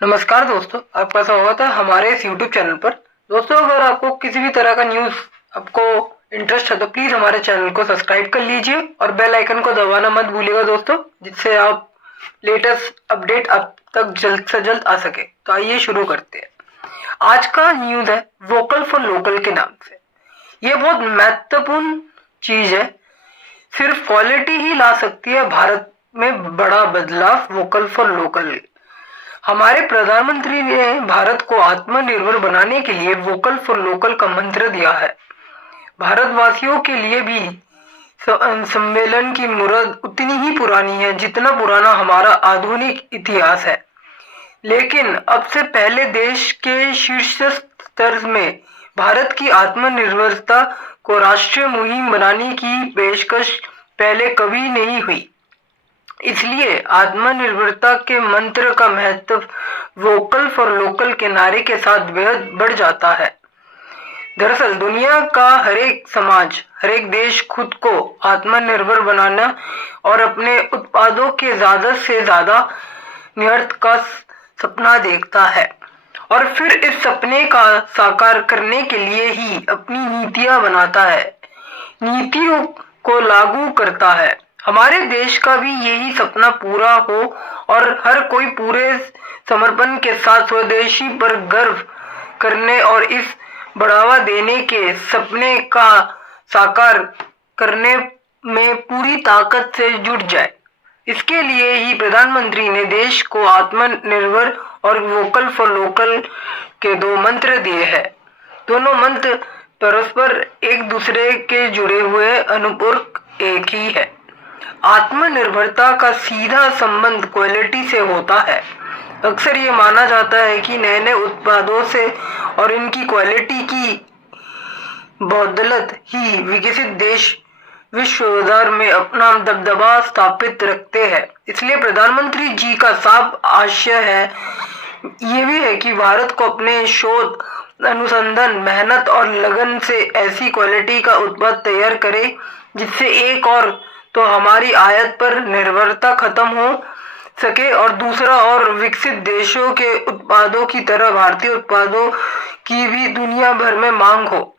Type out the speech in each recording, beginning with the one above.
नमस्कार दोस्तों, आपका स्वागत है हमारे इस YouTube चैनल पर। दोस्तों, अगर आपको किसी भी तरह का न्यूज़ आपको इंटरेस्ट है तो प्लीज़ हमारे चैनल को सब्सक्राइब कर लीजिए और बेल आइकन को दबाना मत भूलिएगा दोस्तों, जिससे आप लेटेस्ट अपडेट आप तक जल्द से जल्द आ सके। तो आइए शुरू करते हैं। आज का न्यूज़ है वोकल फॉर लोकल के नाम से। ये बहुत महत्वपूर्ण चीज़ है। सिर्फ क्वालिटी ही ला सकती है भारत में बड़ा बदलाव। Vocal for local. हमारे प्रधानमंत्री ने भारत को आत्मनिर्भर बनाने के लिए वोकल फॉर लोकल का मंत्र दिया है। भारतवासियों के लिए भी सम्मेलन की मुराद उतनी ही पुरानी है जितना पुराना हमारा आधुनिक इतिहास है। लेकिन अब से पहले देश के शीर्ष स्तर में भारत की आत्मनिर्भरता को राष्ट्रीय मुहिम बनाने की पेशकश पहले कभी नहीं हुई। इसलिए आत्मनिर्भरता के मंत्र का महत्व वोकल फॉर लोकल के नारे के साथ बेहद बढ़ जाता है। दरअसल दुनिया का हर एक समाज, हर एक देश खुद को आत्मनिर्भर बनाना और अपने उत्पादों के ज्यादा से ज्यादा निर्यात का सपना देखता है और फिर इस सपने का साकार करने के लिए ही अपनी नीतियां बनाता है, नीतियों को लागू करता है। हमारे देश का भी यही सपना पूरा हो और हर कोई पूरे समर्पण के साथ स्वदेशी पर गर्व करने और इस बढ़ावा देने के सपने का साकार करने में पूरी ताकत से जुट जाए। इसके लिए ही प्रधानमंत्री ने देश को आत्मनिर्भर और वोकल फॉर लोकल के दो मंत्र दिए हैं। दोनों मंत्र परस्पर एक दूसरे के जुड़े हुए अनुपूरक एक ही है। आत्मनिर्भरता का सीधा संबंध क्वालिटी से होता है। अक्सर ये माना जाता है कि नए नए उत्पादों से और इनकी क्वालिटी की बदौलत ही विकसित देश विश्व बाजार में अपना दबदबा स्थापित रखते हैं। इसलिए प्रधानमंत्री जी का साफ आशय है ये भी है कि भारत को अपने शोध, अनुसंधान, मेहनत और लगन से ऐसी क्वालिटी का उत्पाद तैयार करे जिससे एक और तो हमारी आयात पर निर्भरता खत्म हो सके और दूसरा और विकसित देशों के उत्पादों की तरह भारतीय उत्पादों की भी दुनिया भर में मांग हो,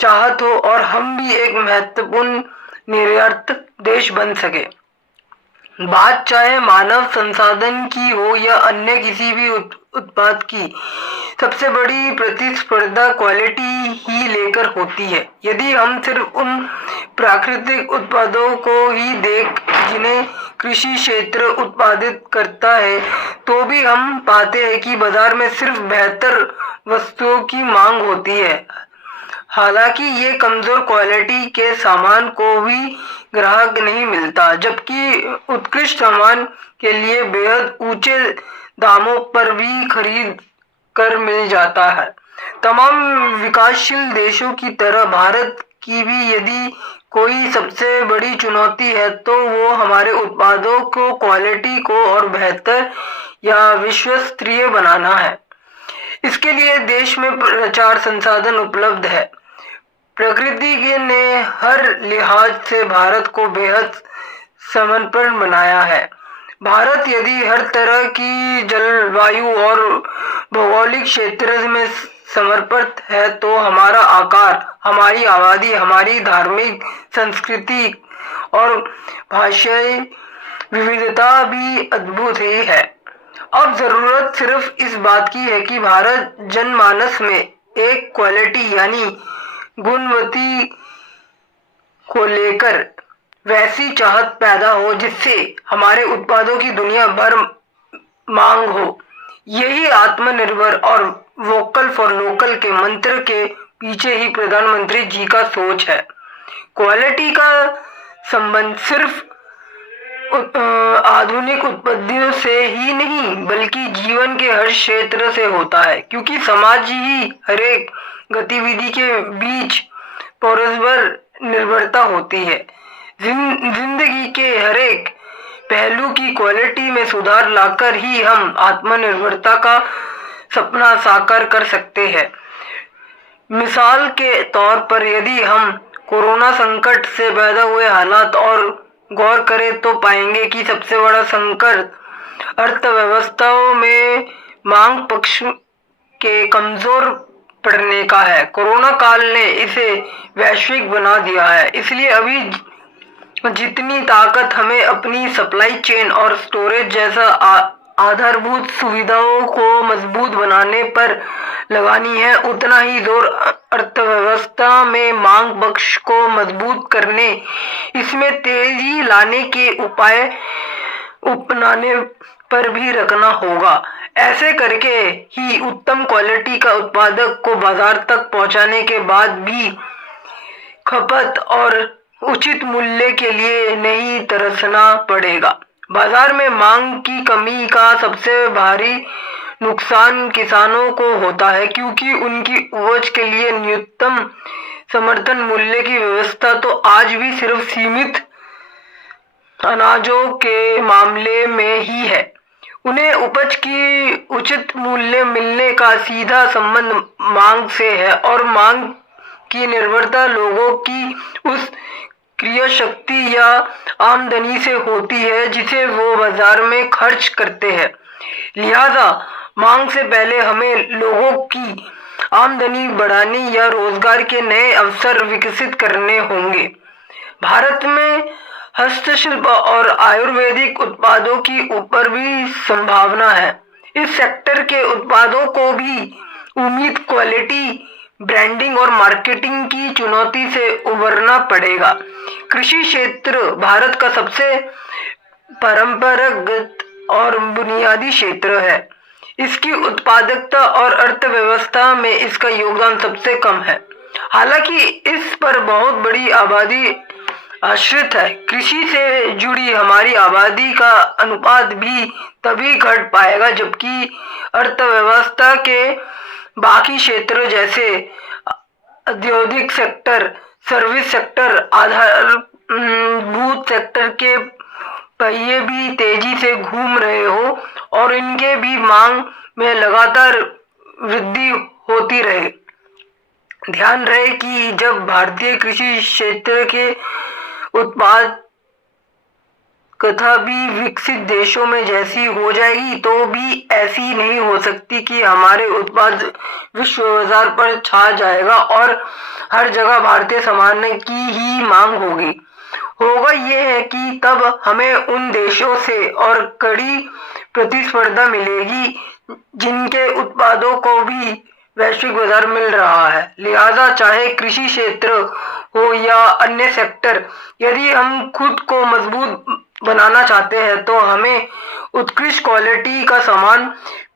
चाहत हो और हम भी एक महत्वपूर्ण निर्यात देश बन सके। बात चाहे मानव संसाधन की हो या अन्य किसी भी उत्पाद की, सबसे बड़ी प्रतिस्पर्धा क्वालिटी ही लेकर होती है। यदि हम सिर्फ उन प्राकृतिक उत्पादों को ही देख जिन्हें कृषि क्षेत्र उत्पादित करता है, तो भी हम पाते हैं कि बाजार में सिर्फ बेहतर वस्तुओं की मांग होती है। हालांकि ये कमजोर क्वालिटी के सामान को भी ग्राहक नहीं मिलता, जबकि उत्कृष्ट सामान के लिए बेहद ऊंचे दामों पर भी खरीद कर मिल जाता है। तमाम विकासशील देशों की तरह भारत की भी यदि कोई सबसे बड़ी चुनौती है तो वो हमारे उत्पादों को, क्वालिटी को और बेहतर या विश्वस्तरीय बनाना है। इसके लिए देश में प्रचार संसाधन उपलब्ध है। प्रकृति ने हर लिहाज से भारत को बेहद समर्पण बनाया है। भारत यदि हर तरह की जलवायु और भौगोलिक क्षेत्र में समर्पित है तो हमारा आकार, हमारी आबादी, हमारी धार्मिक संस्कृति और भाषाई विविधता भी अद्भुत ही है। अब जरूरत सिर्फ इस बात की है कि भारत जनमानस में एक क्वालिटी यानी गुणवत्ता को लेकर वैसी चाहत पैदा हो जिससे हमारे उत्पादों की दुनिया भर मांग हो। यही आत्मनिर्भर और वोकल फॉर लोकल के मंत्र के पीछे ही प्रधानमंत्री जी का सोच है। क्वालिटी का संबंध सिर्फ आधुनिक उत्पादों से ही नहीं बल्कि जीवन के हर क्षेत्र से होता है, क्योंकि समाज ही हर एक गतिविधि के बीच परस्पर निर्भरता होती है। जिंदगी के हर एक पहलू की क्वालिटी में सुधार लाकर ही हम आत्मनिर्भरता का सपना साकार कर सकते हैं। मिसाल के तौर पर यदि हम कोरोना संकट से पैदा हुए हालात और गौर करें तो पाएंगे कि सबसे बड़ा संकट अर्थव्यवस्थाओं में मांग पक्ष के कमजोर पड़ने का है। कोरोना काल ने इसे वैश्विक बना दिया है, इसलिए अभी जितनी ताकत हमें अपनी सप्लाई चेन और स्टोरेज जैसा आधारभूत सुविधाओं को मजबूत बनाने पर लगानी है, उतना ही जोर अर्थव्यवस्था में मांग पक्ष को मजबूत करने, इसमें तेजी लाने के उपाय अपनाने पर भी रखना होगा। ऐसे करके ही उत्तम क्वालिटी का उत्पादक को बाजार तक पहुंचाने के बाद भी खपत और उचित मूल्य के लिए नहीं तरसना पड़ेगा। बाजार में मांग की कमी का सबसे भारी नुकसान किसानों को होता है, क्योंकि उनकी उपज के लिए न्यूनतम समर्थन मूल्य की व्यवस्था तो आज भी सिर्फ सीमित अनाजों के मामले में ही है। उन्हें उपज की उचित मूल्य मिलने का सीधा संबंध मांग से है, और मांग की निर्भरता लोगों की उस क्रय शक्ति या आमदनी से होती है जिसे वो बाजार में खर्च करते हैं। लिहाजा मांग से पहले हमें लोगों की आमदनी बढ़ाने या रोजगार के नए अवसर विकसित करने होंगे। भारत में हस्तशिल्प और आयुर्वेदिक उत्पादों की ऊपर भी संभावना है। इस सेक्टर के उत्पादों को भी उम्मीद क्वालिटी, ब्रांडिंग और मार्केटिंग की चुनौती से उबरना पड़ेगा। कृषि क्षेत्र भारत का सबसे परंपरागत और बुनियादी क्षेत्र है। इसकी उत्पादकता और अर्थव्यवस्था में इसका योगदान सबसे कम है। हालांकि इस पर बहुत बड़ी आबादी आश्रित है। कृषि से जुड़ी हमारी आबादी का अनुपात भी तभी घट पाएगा जबकि अर्थव्यवस्था के बाकी क्षेत्रों जैसे औद्योगिक सेक्टर, सर्विस सेक्टर, आधारभूत सेक्टर के पहिए भी तेजी से घूम रहे हो और इनके भी मांग में लगातार वृद्धि होती रहे। ध्यान रहे कि जब भारतीय कृषि क्षेत्र के उत्पाद कथा भी विकसित देशों में जैसी हो जाएगी तो भी ऐसी नहीं हो सकती कि हमारे उत्पाद विश्व बाजार पर छा जाएगा और हर जगह भारतीय सामान की ही मांग होगी। होगा ये है कि तब हमें उन देशों से और कड़ी प्रतिस्पर्धा मिलेगी जिनके उत्पादों को भी वैश्विक बाजार मिल रहा है। लिहाजा चाहे कृषि क्षेत्र हो या अन्य सेक्टर, यदि हम खुद को मजबूत बनाना चाहते हैं तो हमें उत्कृष्ट क्वालिटी का सामान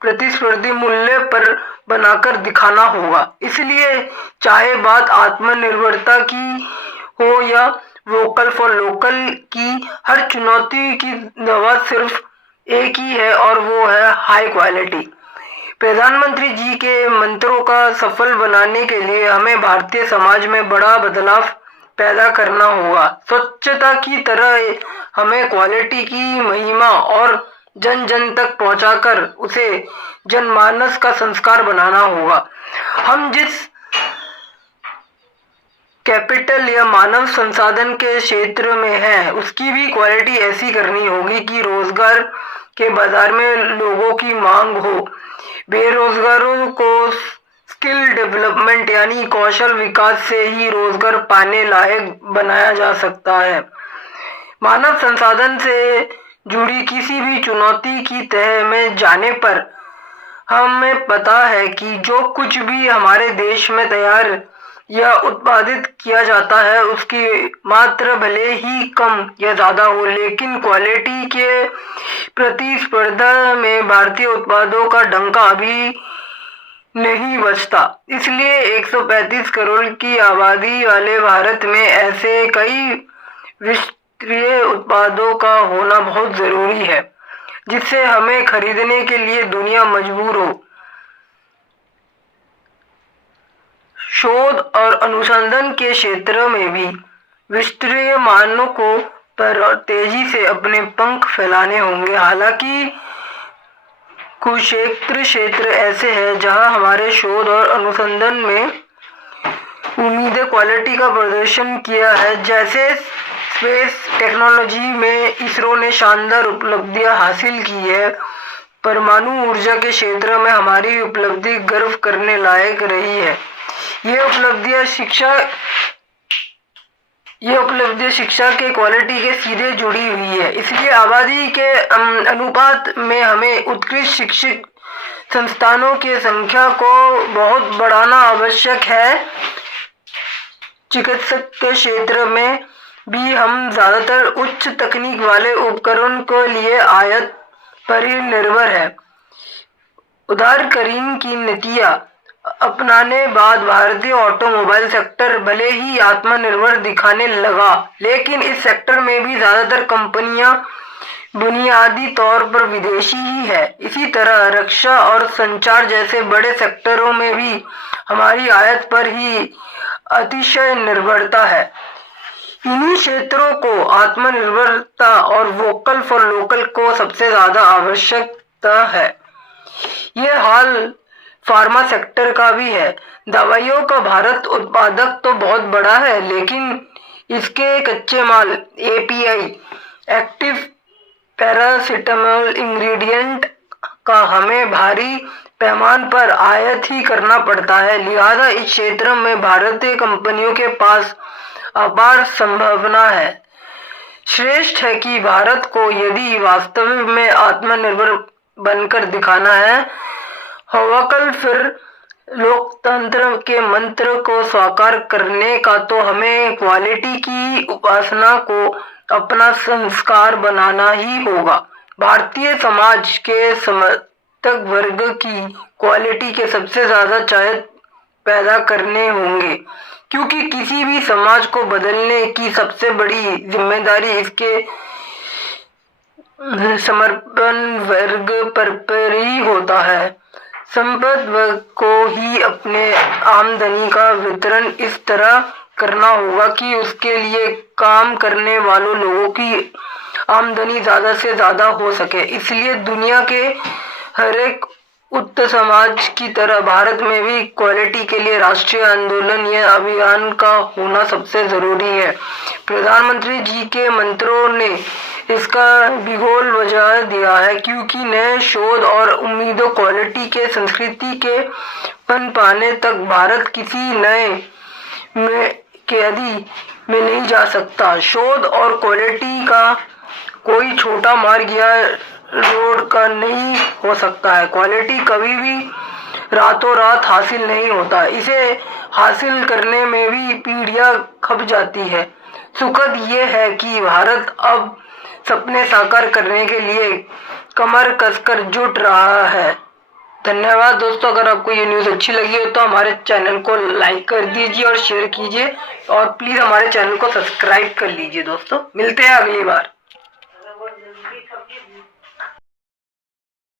प्रतिस्पर्धी मूल्य पर बनाकर दिखाना होगा। इसलिए चाहे बात आत्मनिर्भरता की हो या वोकल फॉर लोकल की, हर चुनौती की दवा सिर्फ एक ही है और वो है हाई क्वालिटी। प्रधानमंत्री जी के मंत्रों का सफल बनाने के लिए हमें भारतीय समाज में बड़ा बदलाव पैदा करना होगा। स्वच्छता की तरह हमें क्वालिटी की महिमा और जन जन तक पहुंचाकर उसे जनमानस का संस्कार बनाना होगा। हम जिस कैपिटल या मानव संसाधन के क्षेत्र में है उसकी भी क्वालिटी ऐसी करनी होगी कि रोजगार के बाजार में लोगों की मांग हो। बेरोजगारों को स्किल डेवलपमेंट यानी कौशल विकास से ही रोजगार पाने लायक बनाया जा सकता है। मानव संसाधन से जुड़ी किसी भी चुनौती की तह में जाने पर हमें पता है कि जो कुछ भी हमारे देश में तैयार या उत्पादित किया जाता है उसकी मात्रा भले ही कम या ज्यादा हो, लेकिन क्वालिटी के प्रतिस्पर्धा में भारतीय उत्पादों का डंका अभी नहीं बचता। इसलिए 135 करोड़ की आबादी वाले भारत में ऐसे कई विश्वस्तरीय उत्पादों का होना बहुत जरूरी है जिससे हमें खरीदने के लिए दुनिया मजबूर हो। शोध और अनुसंधान के क्षेत्र में भी विश्वस्तरीय मानकों पर तेजी से अपने पंख फैलाने होंगे। हालांकि कुछ क्षेत्र ऐसे हैं जहां हमारे शोध और अनुसंधान में उम्मीदें क्वालिटी का प्रदर्शन किया है। जैसे स्पेस टेक्नोलॉजी में इसरो ने शानदार उपलब्धियां हासिल की है, परमाणु ऊर्जा के क्षेत्र में हमारी उपलब्धि गर्व करने लायक रही है। ये उपलब्धियां शिक्षा के क्वालिटी के सीधे जुड़ी हुई है। इसलिए आबादी के अनुपात में हमें उत्कृष्ट शिक्षित संस्थानों की संख्या को बहुत बढ़ाना आवश्यक है। चिकित्सक के क्षेत्र में भी हम ज्यादातर उच्च तकनीक वाले उपकरण के लिए आयात पर ही निर्भर है। उदारीकरण की नीतियां अपनाने बाद भारतीय ऑटोमोबाइल सेक्टर भले ही आत्मनिर्भर दिखाने लगा, लेकिन इस सेक्टर में भी ज्यादातर कंपनियां बुनियादी तौर पर विदेशी ही है। इसी तरह रक्षा और संचार जैसे बड़े सेक्टरों में भी हमारी आयात पर ही अतिशय निर्भरता है। इन्हीं क्षेत्रों को आत्मनिर्भरता और वोकल फॉर लोकल को सबसे ज्यादा आवश्यकता है। यह हाल फार्मा सेक्टर का भी है। दवाइयों का भारत उत्पादक तो बहुत बड़ा है, लेकिन इसके कच्चे माल API एक्टिव पैरासिटामोल इंग्रेडिएंट का हमें भारी पैमाने पर आयात ही करना पड़ता है। लिहाजा इस क्षेत्र में भारतीय कंपनियों के पास अपार संभावना है। श्रेष्ठ है कि भारत को यदि वास्तव में आत्मनिर्भर बनकर दिखाना है, वोकल फिर लोकतंत्र के मंत्र को साकार करने का, तो हमें क्वालिटी की उपासना को अपना संस्कार बनाना ही होगा। भारतीय समाज के समर्थक वर्ग की क्वालिटी के सबसे ज्यादा चाहत पैदा करने होंगे, क्योंकि किसी भी समाज को बदलने की सबसे बड़ी जिम्मेदारी इसके समर्पण वर्ग पर ही होता है। संपन्न वर्ग को ही अपने आमदनी का वितरण इस तरह करना होगा कि उसके लिए काम करने वालों लोगों की आमदनी ज्यादा से ज्यादा हो सके। इसलिए दुनिया के हर एक उत्तर समाज की तरह भारत में भी क्वालिटी के लिए राष्ट्रीय आंदोलन या अभियान का होना सबसे जरूरी है। प्रधानमंत्री जी के मंत्रों ने इसका बिगुल बजा दिया है, क्योंकि नए शोध और उम्मीदों क्वालिटी के संस्कृति के पनपाने तक भारत किसी नए कैदी में नहीं जा सकता। शोध और क्वालिटी का कोई छोटा मार्ग या रोड का नहीं हो सकता है। क्वालिटी कभी भी रातों रात हासिल नहीं होता। इसे हासिल करने में भी पीढ़ियां खप जाती है। सुखद ये है कि भारत अब सपने साकार करने के लिए कमर कसकर जुट रहा है। धन्यवाद दोस्तों। अगर आपको ये न्यूज़ अच्छी लगी हो तो हमारे चैनल को लाइक कर दीजिए और शेयर कीजिए, और प्लीज़ हमारे चैनल को सब्सक्राइब कर लीजिए दोस्तों। मिलते हैं अगली बार।